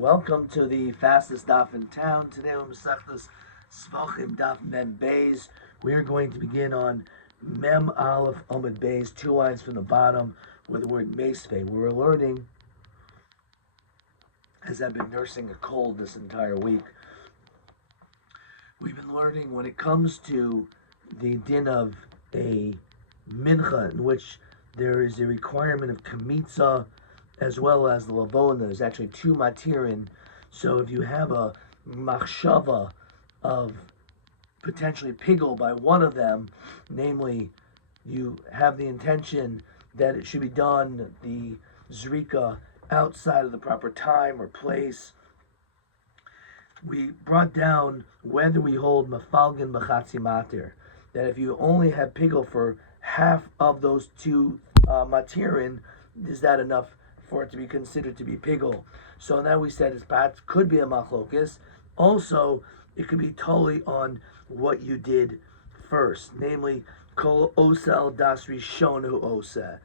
Welcome to the fastest daf in town. Today we're Masechtas Zevachim daf Mem Beis. We are going to begin on Mem Aleph Omid Beis, 2 lines from the bottom, with the word Meisvei. We're learning, as I've been nursing a cold this entire week, we've been learning when it comes to the din of a mincha, in which there is a requirement of kamitza as well as the lavona. There's actually 2 matirin. So if you have a machshava of potentially pigul by one of them, namely you have the intention that it should be done, the zrika, outside of the proper time or place, we brought down whether we hold mafalgin b'chatzi matir, that if you only have pigul for half of those 2 matirin, is that enough for it to be considered to be pigul? So now we said it could be a machlokis. Also, it could be totally on what you did first, namely kol osel das rishonu oseh,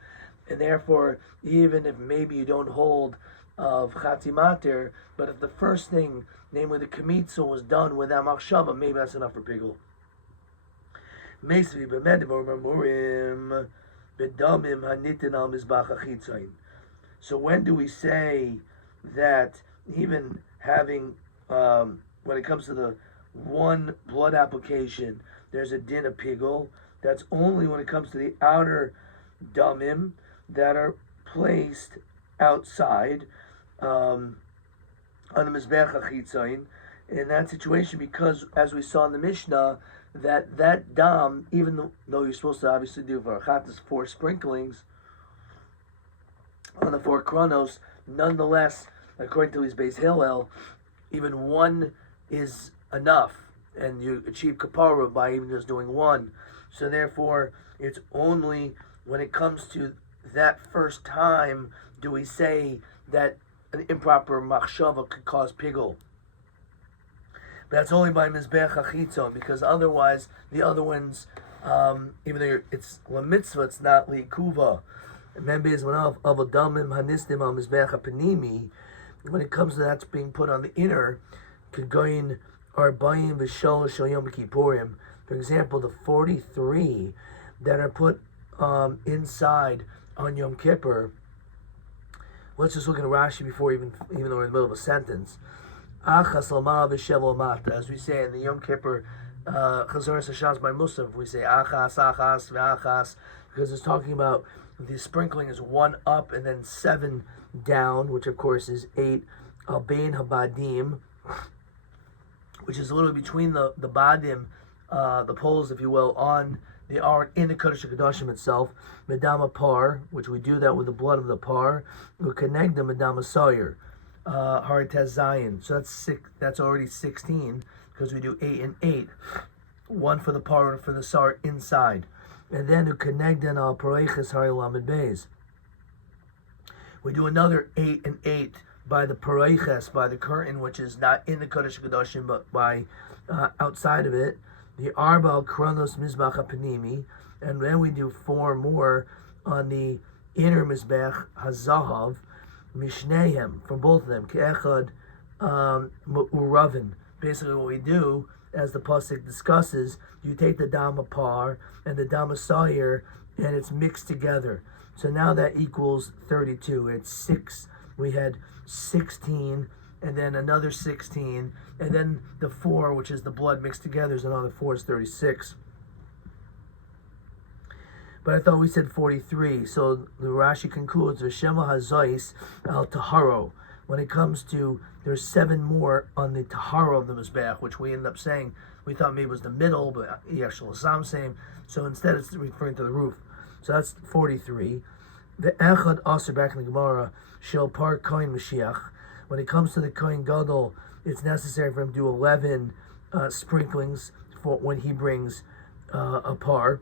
and therefore even if maybe you don't hold of chatzi matir, but if the first thing, namely the kamitza, was done without machshava, maybe that's enough for pigul. Meisvi b'medim or mamurim b'damim hanitin al mizbach achitzayin. So when do we say that even having, when it comes to the one blood application, there's a din of pigul? That's only when it comes to the outer damim that are placed outside on the mizbech achitzayin. In that situation, because as we saw in the Mishnah, that dam, even though you're supposed to obviously do for achatas 4 sprinklings on the 4 chronos, nonetheless, according to his Beis Hillel, even 1 is enough, and you achieve kapara by even just doing 1. So therefore, it's only when it comes to that first time do we say that an improper machshava could cause pigul. But that's only by mizbech achitzon, because otherwise the other ones, even though it's la mitzvah, it's not li'kuva. When it comes to that being put on the inner, for example, the 43 that are put inside on Yom Kippur. Let's just look at Rashi before even though we're in the middle of a sentence. As we say in the Yom Kippur Chazoras Hashas by Musaf, we say achas, achas, ve'achas, because it's talking about the sprinkling is 1 up and then 7 down, which of course is 8 albein habadim, which is a little between the badim, the poles, if you will, on the aron in the Kodesh HaKadoshim itself. Medama par, which we do that with the blood of the par. We connect the medama sawyer, haritez zayin. So that's already 16, because we do 8 and 8, 1 for the par and for the sar inside. And then ukenegden al pareiches harilamid beis. We do another 8 and 8 by the pareiches, by the curtain, which is not in the Kodesh HaKadoshim, but by outside of it. The arbal kronos mizbach hapanimi, and then we do 4 more on the inner mizbech hazahav mishnehem, from both of them ke'echad uravin. Basically, what we do, as the pasuk discusses, you take the dam par and the dam sawyer, and it's mixed together. So now that equals 32. It's 6. We had 16, and then another 16, and then the 4, which is the blood mixed together, is another 4, is 36. But I thought we said 43. So the Rashi concludes, V'shema hazois al taharo. When it comes to, there's 7 more on the tahara of the mizbeach, which we end up saying, we thought maybe it was the middle, but Yeshua Sam same. So instead it's referring to the roof. So that's 43. The echad aser, back in the Gemara, shel par kohen Mashiach. When it comes to the kohen gadol, it's necessary for him to do 11 sprinklings for when he brings a par.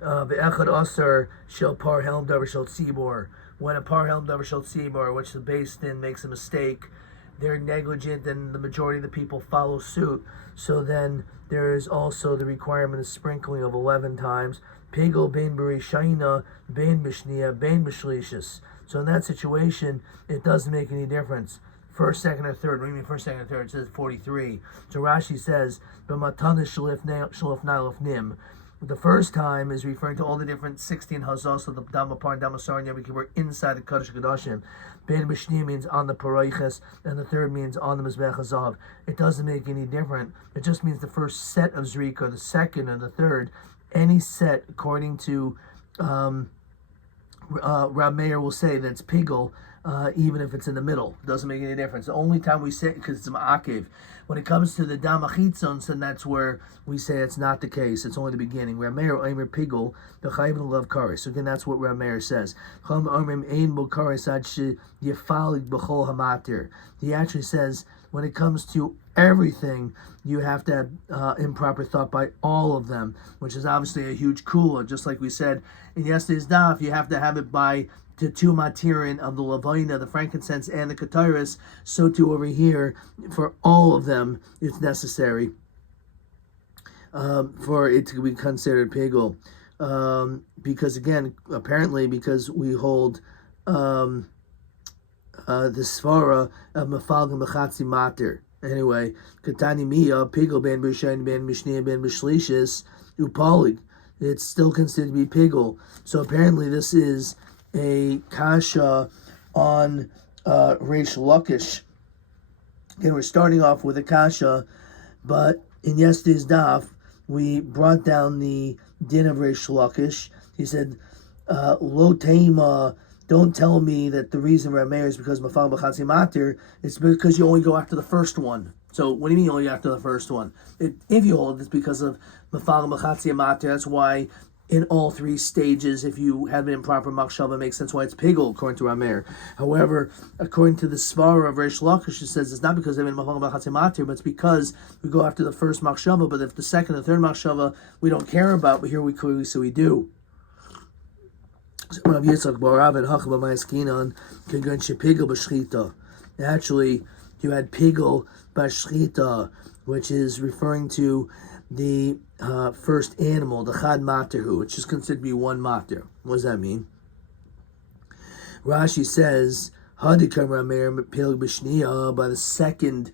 The echad aser shel par helm davar shel tzibor. When a par helm davar shel tzibor, which the base din makes a mistake, they're negligent, and the majority of the people follow suit. So then there is also the requirement of sprinkling of 11 times. Pigel bein berishaina, bein bishnia, bein bishlishis. So in that situation, it doesn't make any difference. First, second, or third. What do you mean first, second, or third? It says 43. So Rashi says, "B'matana shalif na'ilif nim." The first time is referring to all the different 16 hazos of the Damapar and Damasar and Yom Kippur inside the Kodesh Kodashim. Ben B'shni means on the Paroiches, and the third means on the Mizbech HaZav. It doesn't make any difference. It just means the first set of Zrik, or the second, or the third. Any set, according to Rab Meir will say that's Pigel, even if it's in the middle. It doesn't make any difference. The only time we say, because it's Ma'akiv, when it comes to the Dam Achitzon, and that's where we say it's not the case. It's only the beginning. Rab Meir Omer Pigel, the Chayim Love Karis. So again, that's what Rab Meir says. He actually says, when it comes to everything, you have to have improper thought by all of them, which is obviously a huge kula. Just like we said in yesterday's daf, you have to have it by the two materin of the lavaina, the frankincense, and the kataris. So too over here, for all of them, it's necessary for it to be considered pigul. Because again, apparently, because we hold the svara of mafalgim b'chatzi mater. Anyway, katani miya pigul ben b'rishayin ben mishniya ben b'shlishis upalig. It's still considered to be pigul. So apparently, this is a kasha on Reish Lakish. Again, we're starting off with a kasha, but in yesterday's daf, we brought down the din of Reish Lakish. He said, Lo teima, don't tell me that the reason we're Meir is because mafal b'chatzi mater, it's because you only go after the first one. So what do you mean only after the first one? If you hold, it's because of mafal b'chatzi mater. That's why in all three stages, if you have an improper machshava, it makes sense why it's pigul, according to Rameir. However, according to the svara of Reish Lakish, it says it's not because of mafal b'chatzi mater, but it's because we go after the first machshava, but if the second or third machshava we don't care about, but here we clearly say we do. Rav Yitzchak bar Rav and Hachba Ma'askinon can go into pigul b'shchita. Actually, you had pigul b'shchita, which is referring to the first animal, the chad materhu, which is considered to be one mater. What does that mean? Rashi says, Hadikam Rameir pigul b'shniya, by the second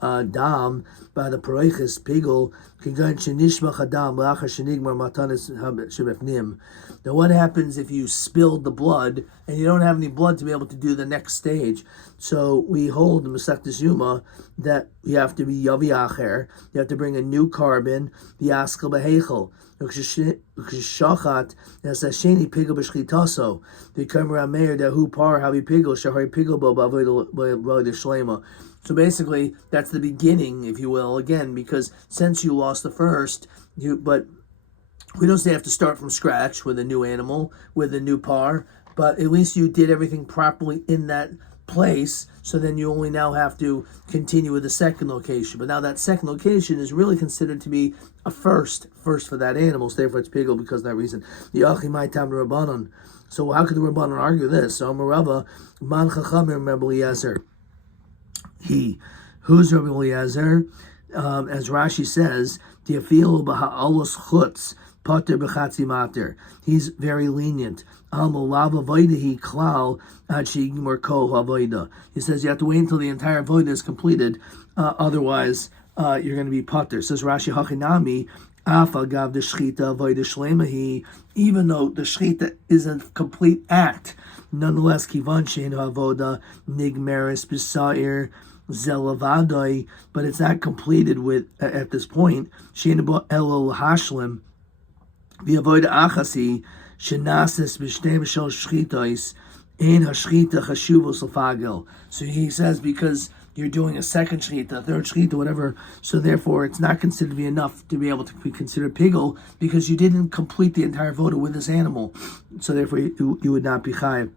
dam, by the paroiches pigul, kigan shenishmach adam la'achar shenigmar matanis shebefnim. Now, what happens if you spilled the blood and you don't have any blood to be able to do the next stage? So we hold the Masechtas Yuma that you have to be yavi acher. You have to bring a new carbon, the askel behechel. Ukshachat nasasheni pigul b'shchitaso. The kamera meir dahu par havi pigul shahari pigul bo b'avoid shlema. So basically, that's the beginning, if you will, again, because since you lost the first, but we don't say you have to start from scratch with a new animal, with a new par, but at least you did everything properly in that place, so then you only now have to continue with the second location. But now that second location is really considered to be a first for that animal, so therefore it's pigul because of that reason. So how could the Rabbanon argue this? So Amarava, Man Chachamim Rabbi Eliezer. Who's Rabbi Eliezer? As Rashi says, Tiafilu b'ha'alos chutz pater b'chatzi mater. He's very lenient. He says you have to wait until the entire avodah is completed, otherwise you're going to be pater. Says Rashi Hachinami, Afa gav the shchita avodah shlemahi. Even though the shchita is a complete act, nonetheless kivan shein avodah nigmeris b'sa'ir zelavadai, but it's not completed with at this point. Shein elo hashlim v'avodah achasi shenasis b'shnei b'shel shchitais ein hashchita chashuvos l'fagel. So he says because you're doing a second shechita, third shechita, whatever, so therefore it's not considered to be enough to be able to be considered pigul because you didn't complete the entire voda with this animal. So therefore you would not be chayiv.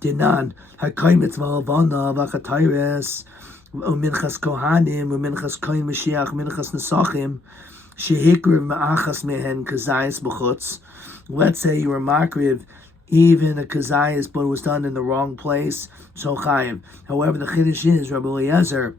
Dinan, hakaimitz v'alavana v'achatayres u'minchas kohanim u'minchas kohen Mashiach u'minchas nesachim shehikriv ma'achas mehen kazayis b'chutz. Let's say you were makriv even a kazayas, but it was done in the wrong place, so chayiv. However, the chiddush is Rabbi Eliezer's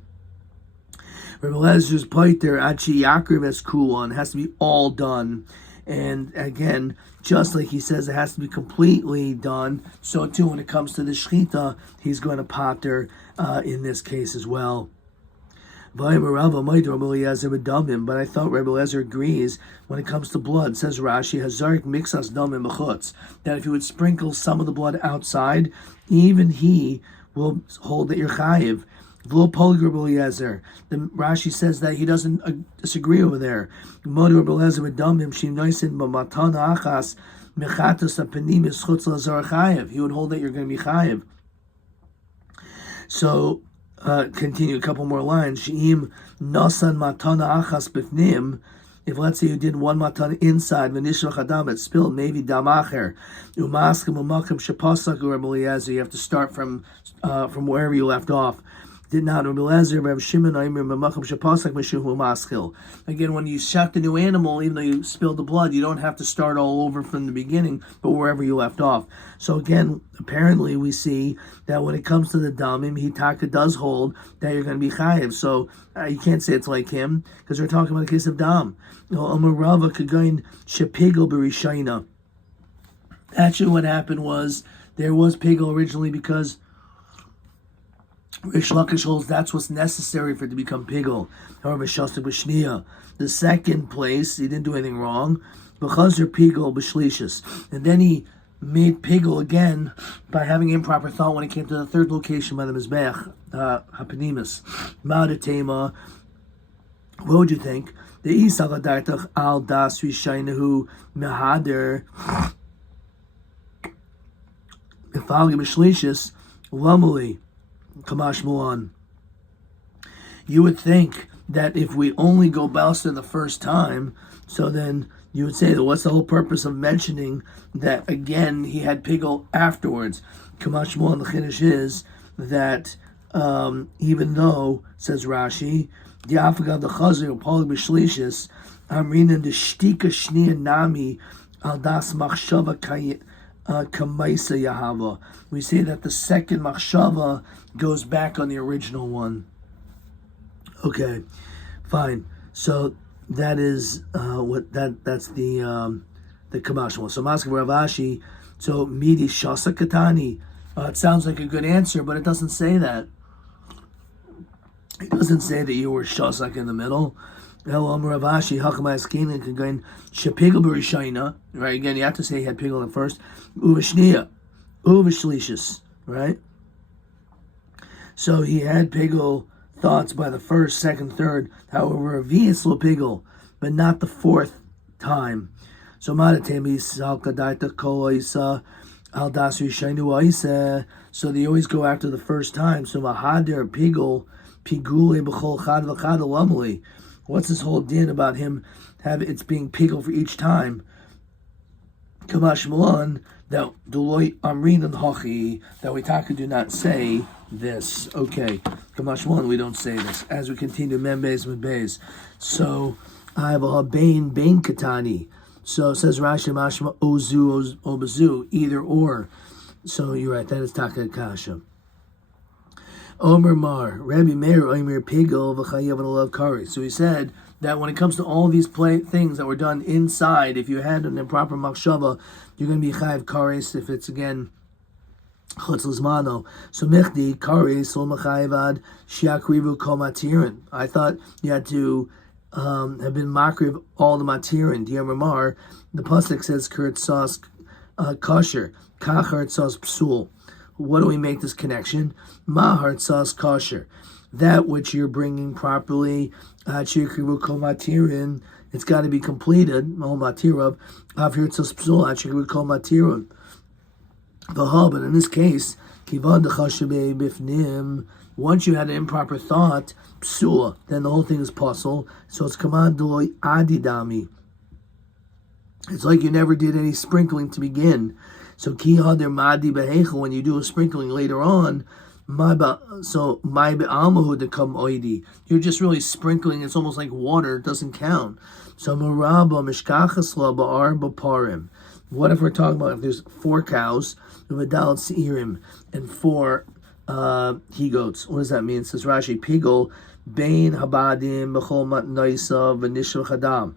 poiter achi yakriv es kulon has to be all done, And again, just like he says it has to be completely done, so too when it comes to the shechita, he's going to pater in this case as well. But I thought Rabbi Eliezer agrees when it comes to blood. Says Rashi, Hazarik mixas damim b'chutz, that if you would sprinkle some of the blood outside, even he will hold that you're chayiv. V'lo polig Rabbi Eliezer. The Rashi says that he doesn't disagree over there. Rabbi Eliezer b'damim shim noisin b'matana achas mechatos apenimis chutz lazar chayiv. He would hold that you're going to be chayiv. So. Continue a couple more lines. She'im nasan matana achas bifnim. If let's say you did one matana inside, v'nishra chadam, it spilled maybe damacher. Umaskim umakim shepasak Rabbi Eliezer. You have to start from wherever you left off. Did not Rabbi Eliezer, Rabbi Shimon, Aimer, Mamakam Shapasak, Meshuhu Maskil. Again, when you shot the new animal, even though you spilled the blood, you don't have to start all over from the beginning, but wherever you left off. So again, apparently we see that when it comes to the damim, Hitaka does hold that you're going to be chayiv. So you can't say it's like him, because we're talking about a case of dam. Amar Rava Kagain Shepigel Berishayna. Actually, what happened was there was pigel originally because Rish Lakish holds that's what's necessary for it to become pigel. However, Shastik B'Shniya, the second place, he didn't do anything wrong. B'Chazer pigel B'Shlishis. And then he made pigel again by having improper thought when it came to the third location by the Mizbech, Hapanimus. Ma'adatema, what would you think? The Isagadartach al das Rishainahu Mehader Ifalgi B'Shlishis Lamuli. Kamash Mulan. You would think that if we only go Balsa the first time, so then you would say that what's the whole purpose of mentioning that again he had pigel afterwards? Kamash Mulan, the Chiddush is that even though, says Rashi, Diafagad the Chazir, Paul B'Shlishis, Amrina the Shtika Shnia Nami, Al Das Machshava Kamaisa Yahava. We say that the second Machshava goes back on the original one. Okay, fine. So that is that's the Kamash one. So Maskav Ravashi. So Midi Shasa Katani. It sounds like a good answer, but it doesn't say that. It doesn't say that you were Shasak in the middle. Ravashi Hakamais Kenan can go in Shapigel Berishayna. Right, again you have to say he had pigel at first. Uvashnia. Uvashlishis. Right? So he had pigel thoughts by the first, second, third. However, Viaslo pigel, but not the fourth time. So Madatemi Salkadaita Koloisa Aldasri Shainu Aisa. So they always go after the first time. So Mahadir pigel Pigule Bechol Chad Vachad Lamali. What's this whole din about him having it's being pigel for each time? Kamash Malan that Deloitte Amrin and Hachi that we do not say this. Okay, Kamash Malan we don't say this. As we continue Membeis Membeis. So I have a Bain Katani. So it says Rashi Mashma Ozu Obazu, either or. So you're right, that is Taka Kasha. Omer Mar, Rabbi Meir, Omer Pigel, V'chayev and Love Kari. So he said that when it comes to all these things that were done inside, if you had an improper machshava, you're going to be chayev kares if it's again chutz lizmano. So mechdi kares lo mechayevad shiakrivu kol matirin. I thought you had to have been makriv all the matirin. Diamar Mar, the pasuk says kurt sauce kosher, kachart sauce psul. What do we make this connection? Mahart sauce kosher. That which you're bringing properly, it's got to be completed. But in this case, once you had an improper thought, then the whole thing is puzzle. So it's command adidami. It's like you never did any sprinkling to begin. So kihader madi behecha, when you do a sprinkling later on, so my be'almahu to come oidi. You're just really sprinkling. It's almost like water. It doesn't count. So maraba mishkachasla ba'ar ba'parim. What if we're talking about if there's 4 cows, v'dal seirim, and 4 he-goats? What does that mean? It says Rashi, pigol bein habadim b'chol matnaisa v'nishel chadam.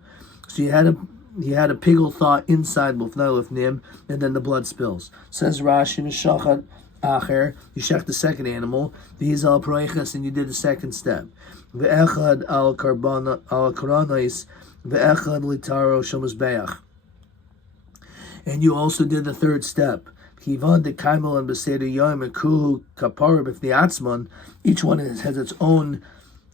So you had he had a pigel thaw inside Lufnim, and then the blood spills. Says Rashi, Mishachat Acher, you shech the second animal, these al proiches, and you did the second step. Ve'echad al karanais, ve'echad litaro shomazbeach. And you also did the third step. Kivan de kaimel and beseder yom kuhu kapara b'fniatzman. Each one has its own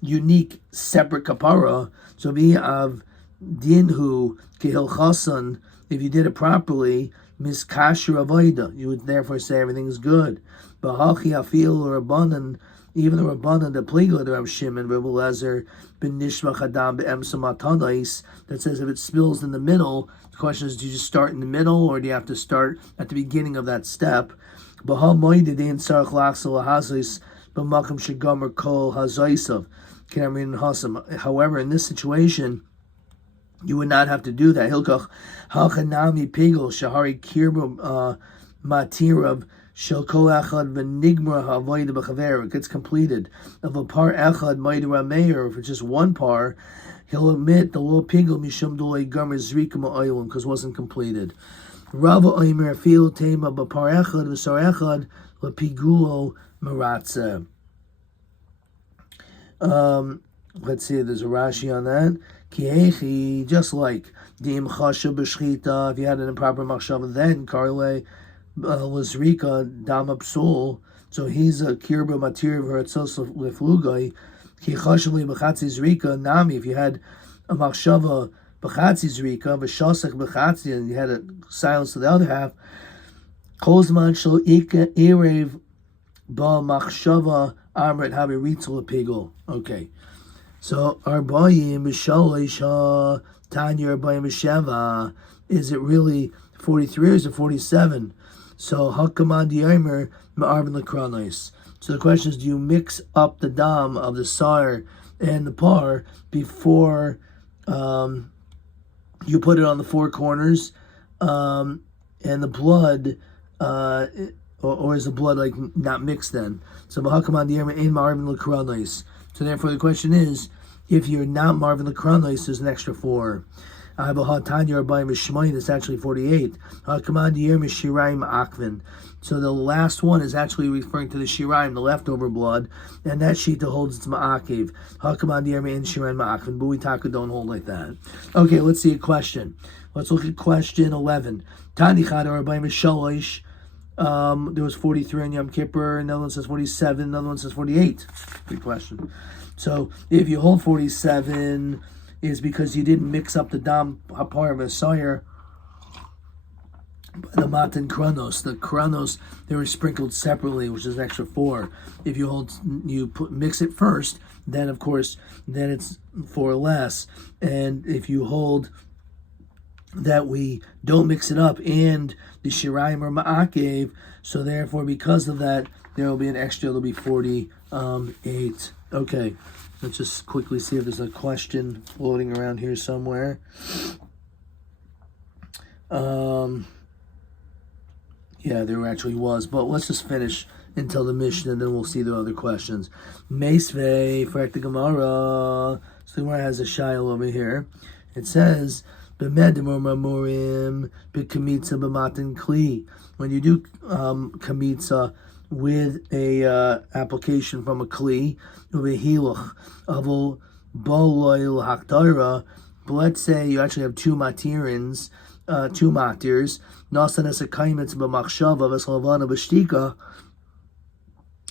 unique, separate kapara. So we have dinhu kihil chasan. If you did it properly, miskasher avoida, you would therefore say everything is good. Bahachi afil or abanan, even the rabbanan the pliga the Rav Shimon, Rabbi Lezer ben nishmach adam be'emsa matanais, that says if it spills in the middle. The question is, do you just start in the middle, or do you have to start at the beginning of that step? However, in this situation, you would not have to do that. It gets completed. Of a par echad ma'idir if it's just one par, he'll omit the low pigel mishum dolei gamer zrikum oilim because it wasn't completed. Rava oimer fil tema b'par echad v'sar echad lepigulo maratze. Let's see. There's a Rashi on that. Kiechi, just like dim chasha b'shchita. If you had an improper machshava, then karle lazrika dam psul. So he's a kirba matir v'ratzos leflugai. If you had a machshava b'chatzi zrika, v'shasach b'chatzi, and you had a silence to the other half, kozman shel erev ba machshava amrit habi ritzel pigel. Okay, so arbayim b'shalish tanya arbayim b'sheva. Is it really 43 or is it 47? So hakamad yomer ma'arvin l'kranos. So the question is, do you mix up the dam of the sar and the par before you put it on the four corners, and the blood, or is the blood like not mixed then? So so therefore the question is, if you're not marvin l'kranos, there's an extra 4. It's actually 48. So the last one is actually referring to the shiraim, the leftover blood, and that shita holds its ma'akev. But we don't hold like that. Okay, let's see a question. Let's look at question 11. There was 43 on Yom Kippur, another one says 47, another one says 48. Good question. So if you hold 47, is because you didn't mix up the dam part of a sire, the matan kronos. The kronos, they were sprinkled separately, which is an extra 4. If you mix it first, then of course, then it's 4 less. And if you hold that we don't mix it up and the shiraim are ma'akev, so therefore because of that, there will be an extra, it'll be 48. Okay. Let's just quickly see if there's a question floating around here somewhere. Yeah, there actually was, but let's just finish until the Mishnah, and then we'll see the other questions. Meisvei, for the Gemara. So the Gemara has a shayla over here. It says, B'medimor mamurim b'kamitza b'matan kli. When you do kamitza with a application from a kli, uvehiluch avol boloil haktara. But let's say you actually have 2 matirins, 2 matirs, nasan as a kaimitz b'machshava v'slavana b'shtika,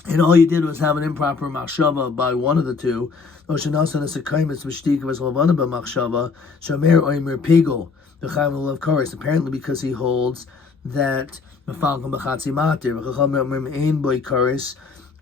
and all you did was have an improper machshava by one of the 2. Oshanasan as a kaimitz b'shtika v'slavana b'machshava shamer oimer pigel the chayim love kares. Apparently, because he holds that mefalgam b'chatzi matir v'chacham omer ein boy kares.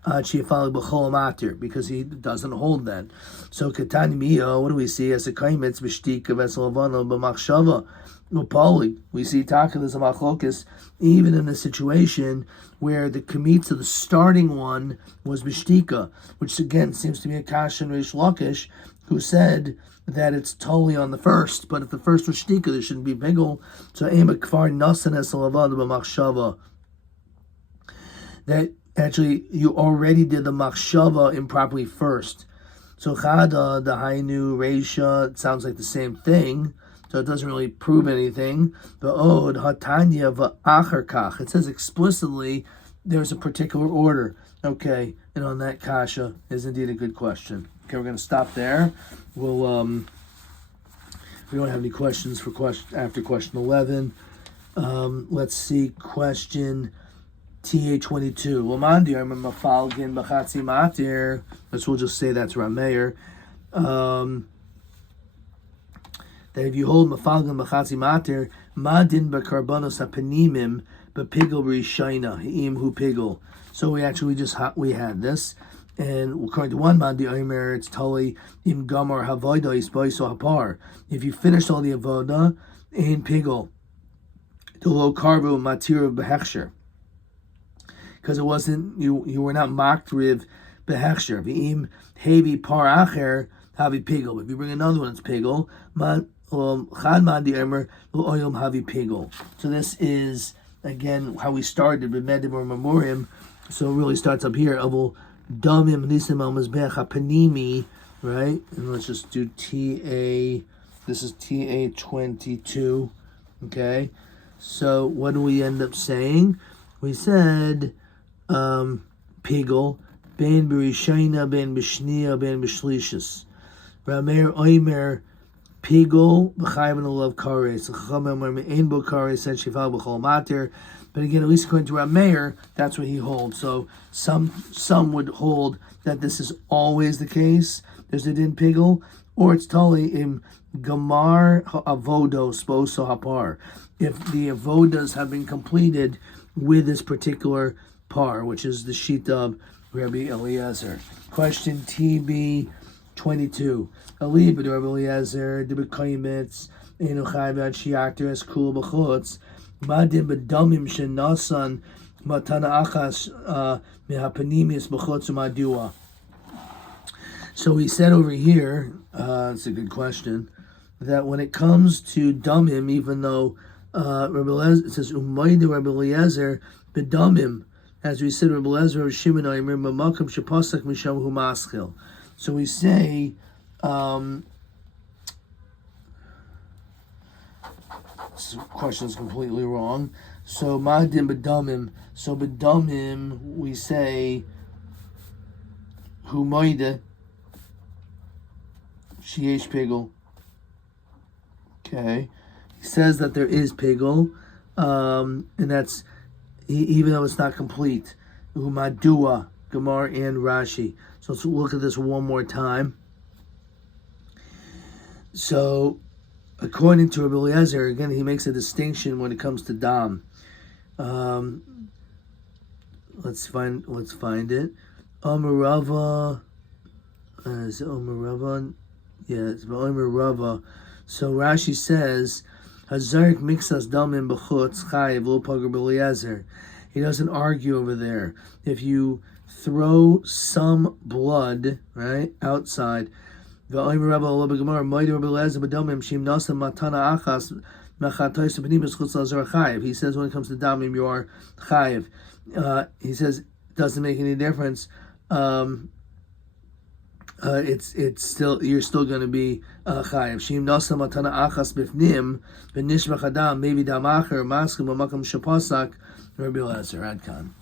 Because he doesn't hold that. So Katani Mio, what do we see as a kaimitz b'shtika v'slavana b'machshava? Upali. We see taka there's a machlokas even in a situation where the kamitza, the starting one, was b'shtika, which again seems to be a kashan Reish Lakish, who said that it's totally on the first, but if the first was shtika, there shouldn't be bigel. So ema kfar nasan es lavana b'machshava. That actually, you already did the machshava improperly first. So chada, the hainu, reisha, it sounds like the same thing. so it doesn't really prove anything. V'od hatanya v'acher kach. It says explicitly there's a particular order. Okay, and on that kasha is indeed a good question. Okay, we're going to stop there. We'll we don't have any questions for after question 11. Let's see question TA22. Lamandi, I remember Mafalgin Bachatzi Matir. We'll just say that's Rameir. That if you hold Mafalgin Bachatzi Matir, Madin Bakarbanos Apanimim, Bapigel Rishaina, Im Hu Pigel. So we had this. And according to one Mandi Omer, it's Tali Im Gamar Havoida Isbaiso Hapar. If you finish all the Avoda, Ein Pigel. The low carbo matir of behechsher, because it wasn't you were not mocked with behechsher. V'im hevi par acher havi pigel. If you bring another one, it's pigel. Chad mandi emer l'oyom havi pigel. So this is again how we started with medim or memorim. So it really starts up here. Avol damim nisim al mizbech hapanimi, right? And let's just do TA. This is TA22. Okay. So what do we end up saying? We said pigel ben b'rishayna ben b'shniya ben b'shlishis. Rameir oimer pigel b'chayim olav kares. Chachamim omer ein bo kares and shifal b'chol matir. But again, at least according to Rameir, that's what he holds. So some would hold that this is always the case. There's a din pigel, or it's totally im gamar avodo sposo hapar. If the avodas have been completed with this particular par, which is the sheet of Rabbi Eliezer. Question TB22. Alib Rabbi Eliezer, Dibakaimitz, Enuchai Vad Shiakter es Kul B'chutz, Madim B'damim Shenasan Matana Achas Mehapanimis B'chutz Umadua. So he said over here, it's a good question, that when it comes to damim, even though Rabbi Eliezer, it says Umaydi Rabbi Eliezer b'damim, as we said Rabbi Eliezer Rabbi Shimon Omer b'makam shepasak misham hu maschil. So we say this question is completely wrong. So ma'adim b'damim. So b'damim we say Umaydi sheyesh pigel. Okay. He says that there is pigel, and that's even though it's not complete. Umadua, Gemar and Rashi. So let's look at this one more time. So, according to Rabbi Eliezer, again he makes a distinction when it comes to dam. Let's find it. Omerava, is it Omerava? Yeah, it's Omerava. So Rashi says, Hazarik mixas damim b'chutz chayiv lo pagar b'Eliezer. He doesn't argue over there. If you throw some blood, right, outside, he says when it comes to damim, you are chayiv. He says it doesn't make any difference. It's still, you're still going to be chayiv. Shim nasa matana achas bifnim v'nishbach adam maybe dam acher maskim b'makam shapasak Rabbi Eliezer Adkan.